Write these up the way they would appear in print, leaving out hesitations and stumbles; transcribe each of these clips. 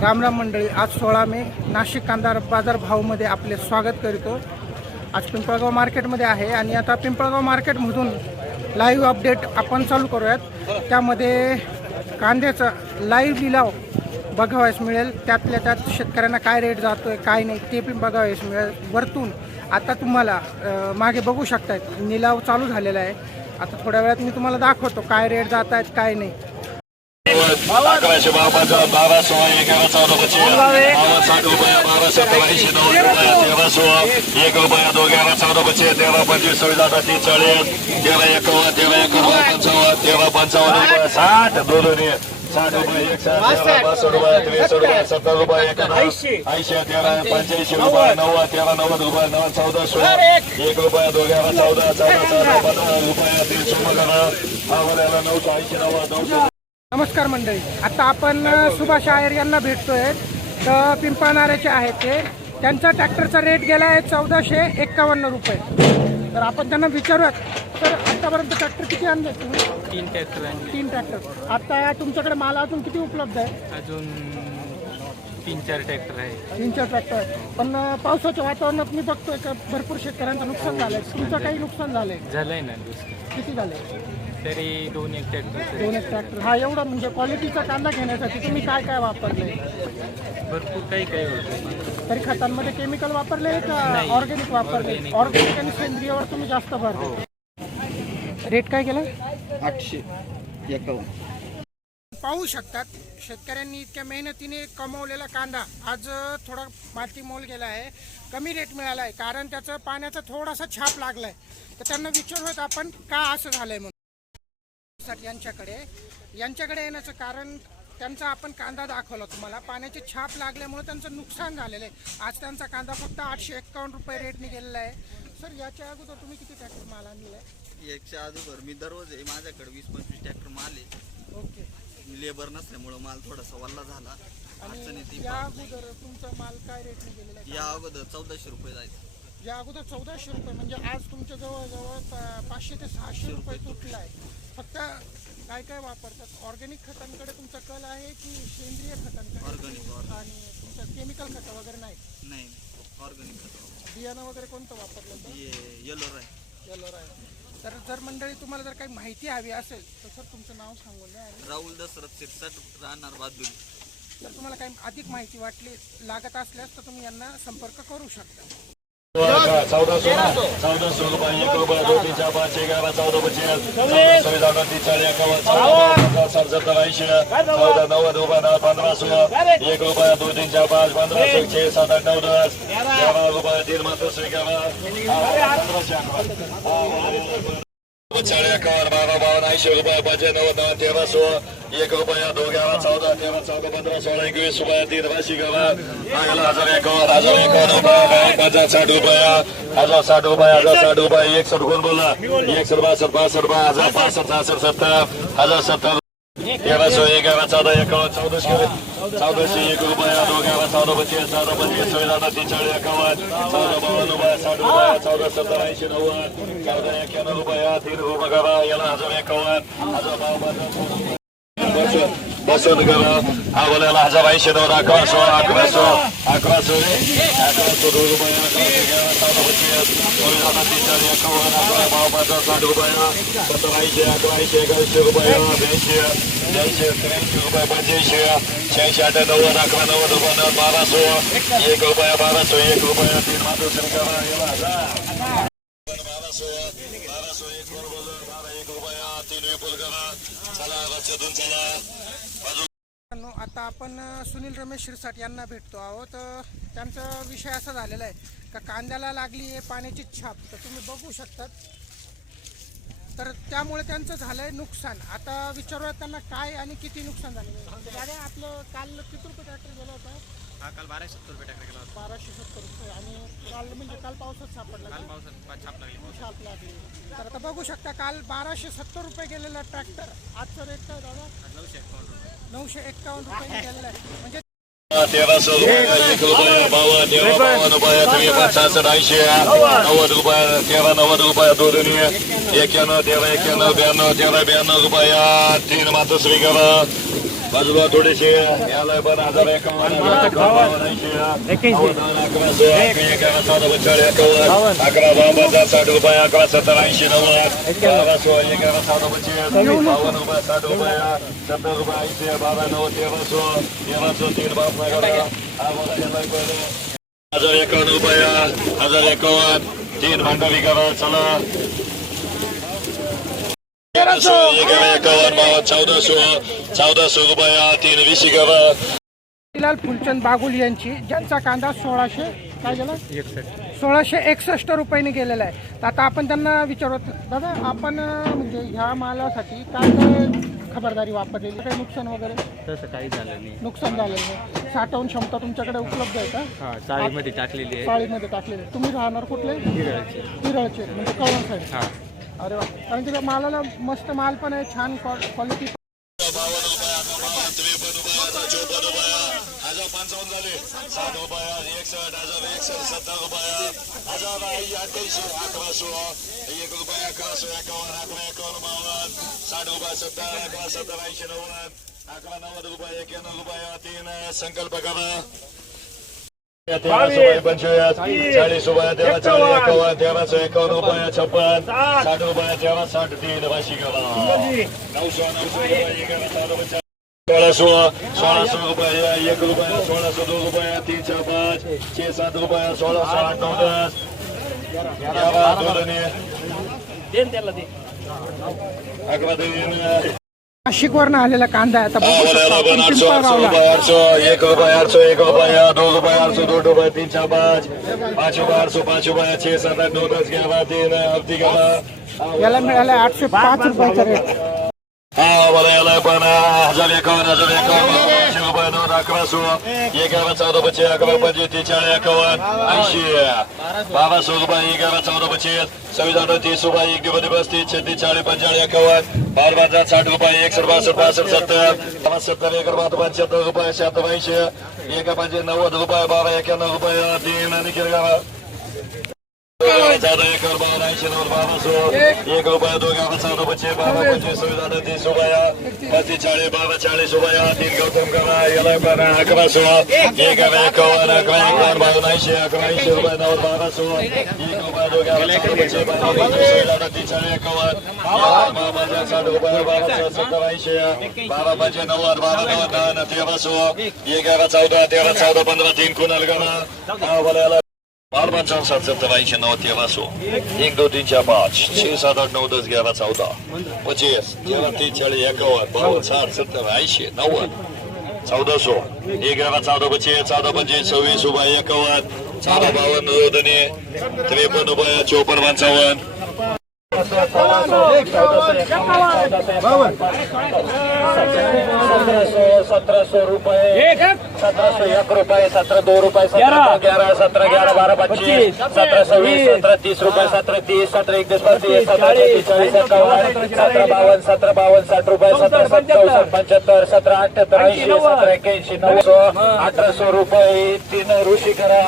राम राम मंडळी, आज 16 मे नाशिक कांदा बाजार भावमध्ये आपले स्वागत करतो। आज पिंपळगाव मार्केटमध्ये आहे आणि आता पिंपळगाव मार्केटमधून लाईव्ह अपडेट आपण चालू करूयात। त्यामध्ये कांद्याचा लाईव्ह लिलाव बघावयास मिळेल, त्यातल्या त्यात शेतकऱ्यांना काय रेट जातोय काय नाही ते पण बघावयास मिळेल। वरतून आता तुम्हाला मागे बघू शकतात लिलाव चालू झालेला आहे। आता थोड्या वेळात मी तुम्हाला दाखवतो काय रेट जात आहेत काय नाही। 1100 12 12 16 11 14 25 60 रुपये 12 70 80 90 रुपये 1300 1 रुपया 2 11 14 25 13 25 26 30 40 13 51 13 51 55 55 रुपये 60 दोन्ही 60 रुपये 160 रुपये 20 रुपये 70 रुपये 80 80 13 85 रुपये 90 13 90 रुपये 9 14 16 1 रुपया 2 11 14 14 15 रुपये 300 रुपये आवल्याला 980 900। नमस्कार मंडळी, आता आपण सुभाष आयर यांना भेटतोय। तर पिंपळणाऱ्याचे आहेत ते, त्यांचा ट्रॅक्टरचा रेट गेला आहे 1451 रुपये। तर आपण त्यांना विचारूयात, तर आतापर्यंत ट्रॅक्टर किती आणले तुम्ही? 3 ट्रॅक्टर. 3 ट्रॅक्टर। आता तुमच्याकडे माल अजून किती उपलब्ध आहे? अजून 3-4 ट्रॅक्टर आहे. 3-4 ट्रॅक्टर आहे। पण पावसाच्या वातावरणात मी बघतोय का भरपूर शेतकऱ्यांचं नुकसान झालंय। तुमचं काही नुकसान झालंय ना? किती झालंय? तरी 2-1 ट्रॅक्टर. 2-1 ट्रॅक्टर। हा, एवढा म्हणजे क्वालिटीचा कांदा घेण्यासाठी तुम्ही काय काय वापरले? भरपूर काही होतं. तरी खतांमध्ये केमिकल वापरले का ऑर्गॅनिक वापरले? ऑर्गॅनिक आणि सेंद्रियवर तुम्ही जास्त भर। रेट काय केलं? 851। पाहू शकतात शेतकऱ्यांनी इतक्या मेहनतीने कमवलेला कांदा आज थोडा माती मोल गेला आहे, कमी रेट मिळाला आहे, कारण त्याचं पाण्याचा थोडासा छाप लागलाय। तर त्यांना विचारूयात आपण का असं झालंय म्हणून। यांच्याकडे येण्याचं कारण त्यांचा आपण कांदा दाखवला तुम्हाला, पाण्याची छाप लागल्यामुळे त्यांचं नुकसान झालेलं आहे। आज त्यांचा कांदा फक्त 851 रुपये रेटने गेलेला आहे। सर, याच्या अगोदर तुम्ही किती ट्रॅक्टर माल आणलेला आहे? याच्या अगोदर मी दररोज आहे, माझ्याकडे 20-25 ट्रॅक्टर माल आहे। ओके। लेबर नसल्यामुळे माल थोडासा वल्ला झाला, अडचण येते। या अगोदर तुमचा माल काय रेटने गेलेला आहे? या अगोदर 1400 रुपये जायचं। या अगोदर 1400 रुपये, म्हणजे आज तुमच्या जवळ 500 ते 600 रुपये तुटला आहे। फक्त काय काय वापरतात? ऑर्गॅनिक खतांकडे तुमचा कल आहे की सेंद्रिय खतांकडे? ऑर्गॅनिक। आणि तुमचं केमिकल खत वगैरे नाही? नाही, ऑर्गॅनिक खत। बियाणं वगैरे कोणतं वापरलं होतं? येलो आहे। तर जर मंडळी तुम्हाला जर काही माहिती हवी असेल तर सर तुमचं नाव सांगून द्या। राहुल दशरथ शिरसाट, राहणार बहादुरी। जर तुम्हाला काही अधिक माहिती वाटली लागत असल्यास तर तुम्ही यांना संपर्क करू शकता। 1400 रुपये 1 रुपया 2 3 4 5 6 11 14 25 26 30 40 51 70 80 90 रुपये 1500 1 रुपया 2 3 4 5 15 16 7 8 9 10 11 रुपये 3 मात्र स्वीकारा 40 51 12 52 80 रुपये 95 1300 1 रुपया 2 11 14 13 14 15 16 21 रुपये 3 राशी करा 1051 रुपये 50 रुपया 1060 रुपये 1060 रुपये 61 कोण बोला 61 62 62 1065 66 1070 1300 11 14 51 1400 1 रुपया 2 11 14 25 14 25 16 30 40 51 14 52 रुपये 60 रुपये 14 70 80 90 14 91 रुपया 3 रुपये करा याला 1051 बसून करा आवल्याला 1080 1100 1100 1100 2 रुपया 14 25 60 रुपया 70 80 1180 180 रुपया 82 83 रुपये 85 86 90 11 90 रुपये 1200 1 रुपया 1200 1 रुपया 3 मात्र करा याला 1200 1 बरोबर 1 रुपया 3 विपुल करा चला रस्त्यातून चला। आता आपण सुनील रमेश शिरसाट यांना भेटतो आहोत। त्यांचा विषय असा झालेला आहे का कांद्याला लागली आहे पाण्याची छाप, तर तुम्ही बघू शकतात। तर त्यामुळे त्यांचं झालंय नुकसान। आता विचारूयात त्यांना काय आणि किती नुकसान झालेलं आहे। दादा, आपलं काल किती रुपये ट्रॅक्टर गेला होता? हा, काल 1270 रुपये ट्रॅक्टर गेला होता. 1270 रुपये। आणि काल म्हणजे काल पावसात सापडला? काल पावसात छाप लागली. तर आता बघू शकता काल 1270 रुपये गेलेला ट्रॅक्टर, आजचा रेट काय दादा? 951 रुपये गेलेला आहे। म्हणजे 1300 रुपये 1 रुपया 52 रुपये 65 80 90 रुपये 13 90 रुपये 2 91 91 13 91 92 13 92 रुपया 3 मात्र स्वीकारा बाजूला थोडेसे याला पण 11 रुपये 11 70 80 90 11 16 11 14 25 52 रुपये 60 रुपये 70 रुपये 80 12 9 1300 3 बाप नगर 1051 रुपये 1051 3 भांडवी करा चला 1400 रुपया 3 विशी करा हिलाल फुलचंद बागुल यांची, ज्यांचा कांदा 1661 रुपयांनी गेलेला आहे. तर आता आपण त्यांना विचारत, दादा आपण म्हणजे ह्या मालासाठी काय काय खबरदारी वापरलेली, काही नुकसान वगैरे? तसं काही झालं नाही. नुकसान झालेलं नाही. साठवण क्षमता तुमच्याकडे उपलब्ध आहे का? हा, चाळीमध्ये टाकलेली आहे. चाळीमध्ये टाकलेली आहे. तुम्ही राहणार कुठले? हिरळचे म्हणजे कळवण साईड. हा. अरे वा, कारण की त्या मालाला मस्त माल पण आहे, छान क्वालिटी. 52 रुपया 53 रुपया 54 रुपया 1055 झाले 7 रुपया 61 1061 70 रुपया 1088 1100 1 रुपया 1151 1151 60 रुपया 70 11 70 80 90 11 90 रुपया 91 रुपया 3 संकल्प करा 40 रुपया 1351 रुपया 56 60 रुपया 1360 3 वाशी करा 1600 रुपया 1 रुपया 1600 2 रुपया 3 4 5 6 7 रुपया 1600 8 9 10 नाशिकवरनं आलेला कांदा आहे. आता बघू शकता आपण 800 पिंपळगावला. 1 रुपया 800 1 रुपया 2 रुपया 800 2 रुपया 3 4 5 5 रुपया 800 5 रुपया 6 7 8 9 10 11 3 अगदी करा याला मिळाला 805 रुपयाचा रेट. हा मला याला पण 1051 1051 रुपये 9 1100 11 14 25 11 25 40 51 80 1200 रुपये 11 14 25 26 30 रुपये 1 35 36 40 45 51 12 60 रुपये 61 62 62 70 70 1 75 रुपये 70 80 1 5 90 रुपये 12 91 रुपये 3 आणि किती 1 रुपया 2 11 14 25 12 25 26 30 रुपया 35 40 12 40 रुपया 3 गौतम करा याला पण 1100 1 51 11 51 12 80 11 80 रुपये 9 1200 1 रुपया 2 11 14 25 12 30 40 51 60 रुपये 12 70 80 12 5 90 12 9 1300 11 14 13 14 15 3 कुणाल करा हा बोला याला 12 7 70 80 90 1300 1 2 3 4 5 6 7 8 9 10 11 14 25 13 30 40 51 52 60 70 80 90 1400 11 14 25 14 25 26 रुपये 51 14 52 रोधने 53 रुपये 54 55 1700 रुपये 1700 1 रुपये 17 2 रुपये 17 11 17 11 12 25 17 26 17 30 रुपये 17 30 17 31 35 17 40 51 17 52 17 52 60 रुपये 17 57 75 17 78 80 17 81 900 1800 रुपये 3 ऋषी करा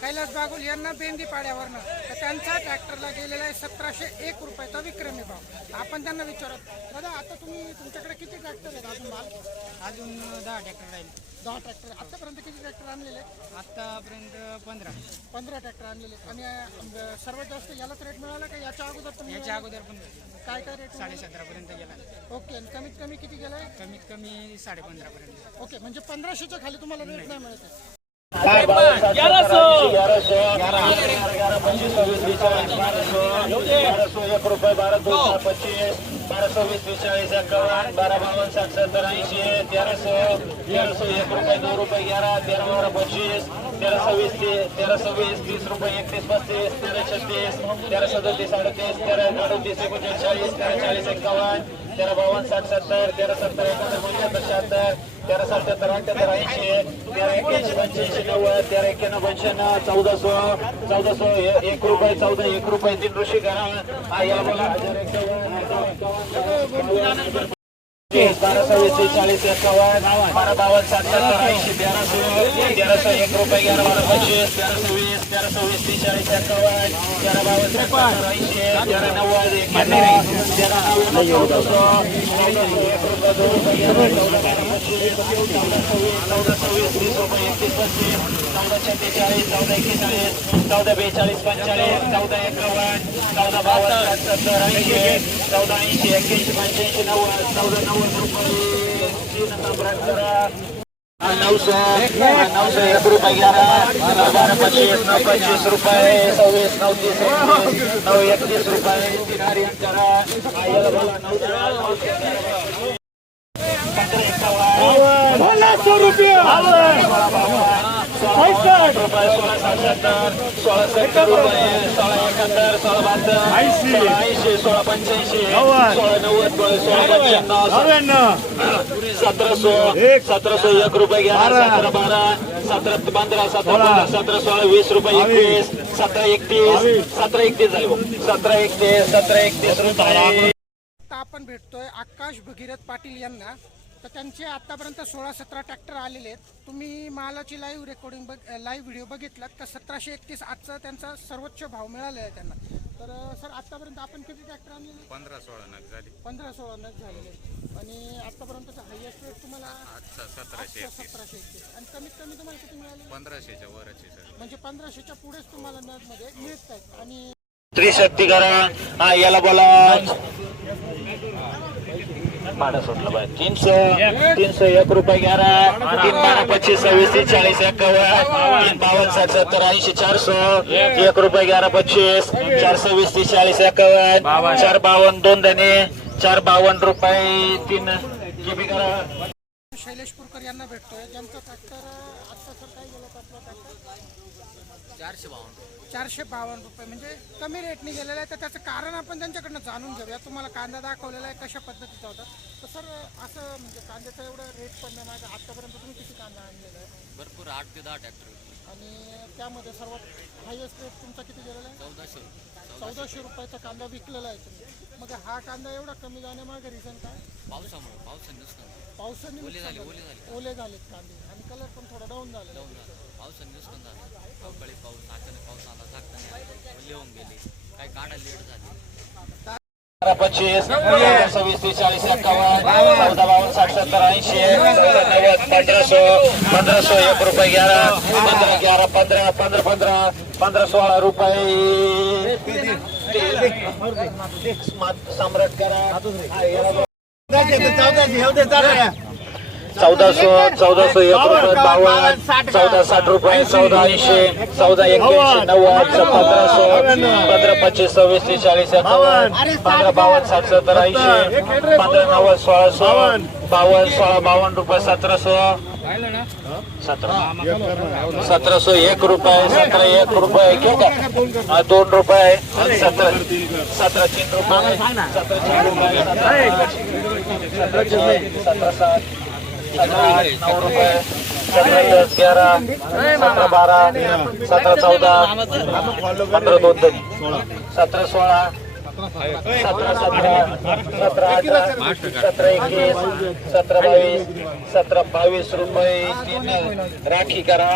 कैलास बागुल यांना बेंदी पाड्यावरनं, तर त्यांचा ट्रॅक्टरला गेलेला आहे 1701 रुपयाचा विक्रमी भाव. आपण त्यांना विचारत, दादा आता तुम्ही तुमच्याकडे किती ट्रॅक्टर आहेत अजून माल? अजून 10 ट्रॅक्टर राहील. 10 ट्रॅक्टर. आतापर्यंत किती ट्रॅक्टर आणलेले? आतापर्यंत 15 ट्रॅक्टर आणलेले. आणि सर्वात जास्त यालाच रेट मिळाला का याच्या अगोदर पण? याच्या अगोदर पण काय काय रेट? 17.5 पर्यंत गेला. ओके. आणि कमीत कमी किती गेलाय? कमीत कमी 15.5 पर्यंत. ओके, म्हणजे 1500च्या खाली तुम्हाला रेट नाही मिळत आहे. 1100 1 रुपये 12 2 25 12 20 40 51 12 52 60 70 80 1300 1 रुपये 2 रुपये 11 13 25 1320 30 रुपये 31 35 1336 1337 38 1338 39 40 1340 51 1352 60 70 1370 71 76 1377 78 80 1381 85 90 1391 95 1400 1 रुपये 14 1 रुपये 3 ऋषी करा याला बोला 1051 1220 40 51 1252 60 70 80 1300 1 रुपये 11 12 25 1320 40 51 1352 900 1 रुपये 11 12 25 25 रुपये 26 29 9 31 रुपये 3 हरियाण करा याला बोला 900 रुपये 1700 1 रुपये 11 12 17 15 17 17 16 20 रुपये 21 17 31 17 31 झाले 17 31 17 31 रुपये आता आपण भेटतोय आकाश भगीरथ पाटील यांना. तर त्यांचे आतापर्यंत 16-17 ट्रॅक्टर आलेले आहेत. तुम्ही मालाची लाईव्ह रेकॉर्डिंग लाईव्ह व्हिडिओ बघितलात तर 1731 आजचा त्यांचा सर्वोच्च भाव मिळालेला आहे त्यांना. तर सर आतापर्यंत आपण किती ट्रॅक्टर आणले? 15-16 नग झाली. 15-16 नग झालेले. आणि आतापर्यंतचा हायएस्ट रेट तुम्हाला आजचा 1731 आणि कमीत कमी तुम्हाला किती मिळाले? 1500च्या वरची सर. म्हणजे 1500च्या पुढेच तुम्हाला नगमध्ये मिळत आहेत. आणि त्रिशक्ती करा याला बोला माडा सोडलं बाय 300 1 रुपये 11 3 12 25 26 40 51 3 52 60 70 80 400 1 रुपये 11 25 420 40 51 4 52 2 धने 4 52 रुपये 3 GB करा. शैलेश पुरकर यांना भेटतोय ज्यांचं ट्रॅक्टर आत्ता सर काय गेलं आपलं ट्रॅक्टर 452 रुपये म्हणजे कमी रेटने गेलेलं आहे. तर त्याचं कारण आपण त्यांच्याकडनं जाणून घेऊया. तुम्हाला कांदा दाखवलेला आहे कशा पद्धतीचा होता. तर सर असं म्हणजे कांद्याचा एवढा रेट पण नाही माझा. आतापर्यंत तुम्ही किती कांदा आणलेला आहे? भरपूर 8 ते 10 ट्रॅक्टर आणि त्यामध्ये सर्वात हायएस्ट रेट तुमचा किती गेलेला आहे? 1400 रुपयाचा कांदा विकलेला आहे तुम्ही. मग हा कांदा एवढा कमी जाण्यामागे रिझन काय? पावसाने पावसाने ओले झालेत कांदे आणि कलर पण थोडा डाऊन झालेला. नुकसान झालं. अवकाळी पाऊस अचानक पाऊस आला टाकताना लिहून गेले काही काढा लेट झाली. 25 26 40 51 14 52 60 70 80 90 1500 1 रुपये 11 15 11 15 15 15 15 16 रुपये सम्राट करा 1400 1 रुपये 52 14 60 रुपये 14 80 14 81 90 1500 15 25 26 40 51 15 52 60 70 80 15 90 1600 52 16 52 रुपये 1700 1700 1 रुपये 17 1 रुपये घेऊ का 2 रुपये 17 3 रुपये 17 रुपये 17 9 रुपये 17 10 11 17 12 17 14 15 2 17 16 17 17 17 18 17 21 17 22 17 22 रुपये 3 राखी करा